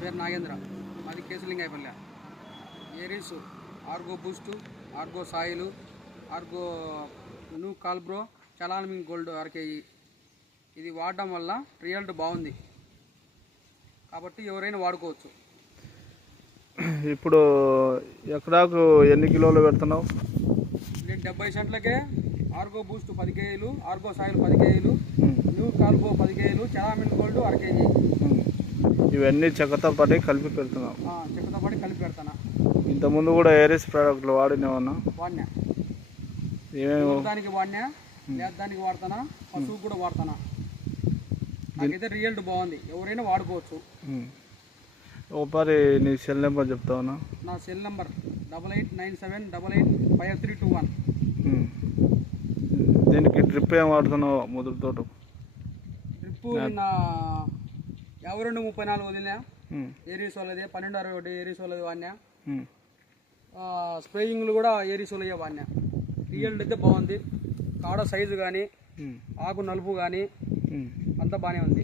పేరు నాగేంద్ర, మాది కేసులింగాయపల్లె. ఏరీస్ ఆర్గో బూస్టు, ఆర్గో సాయిలు, ఆర్గో న్యూ కాల్బ్రో, చలానమింగ్ గోల్డ్ అరకేయి. ఇది వాడడం వల్ల రిజల్ట్ బాగుంది కాబట్టి ఎవరైనా వాడుకోవచ్చు. ఇప్పుడు ఎకరాకు ఎన్ని కిలోలు పెడుతున్నావు? నేను 70 సెంట్లకే ఆర్గో బూస్ట్ 10 కేజీలు, ఆర్గో సాయిల్ 10 కేజీలు, న్యూ కాల్బ్రో 10 కేజీలు, చలానమింగ్ గోల్డ్ అరకేజీ. ఇవన్నీ చెక్కతో పాటు కలిపి పెడుతున్నావు? చెక్కతో పాటు కలిపి పెడతాను. ఇంతకుముందు కూడా ఏరీస్ ప్రోడక్ట్లు వాడినేవన్నా? వాడినా, దానికి వాడినా, దానికి వాడతానా, పశువుకు కూడా వాడతానా. నాకైతే రిజల్ట్ బాగుంది, ఎవరైనా వాడుకోవచ్చు. ఒకసారి నీ సెల్ నెంబర్ చెప్తావునా? నా సెల్ నెంబర్ 8897885321. దీనికి డ్రిప్ ఏం వాడుతున్నావు? ముదురు తోట డ్రిప్ నిన్న 5234 వదిలినా, ఏరీస్ వాళ్ళది 1261 ఏరీస్ వాళ్ళది వాడినా. స్ప్రేయింగ్లు కూడా ఏరీస్ వాళ్ళే వాడినా. రిజల్ట్ అయితే బాగుంది. కాడ సైజు కానీ, ఆకు నలుపు కానీ అంతా బాగానే ఉంది.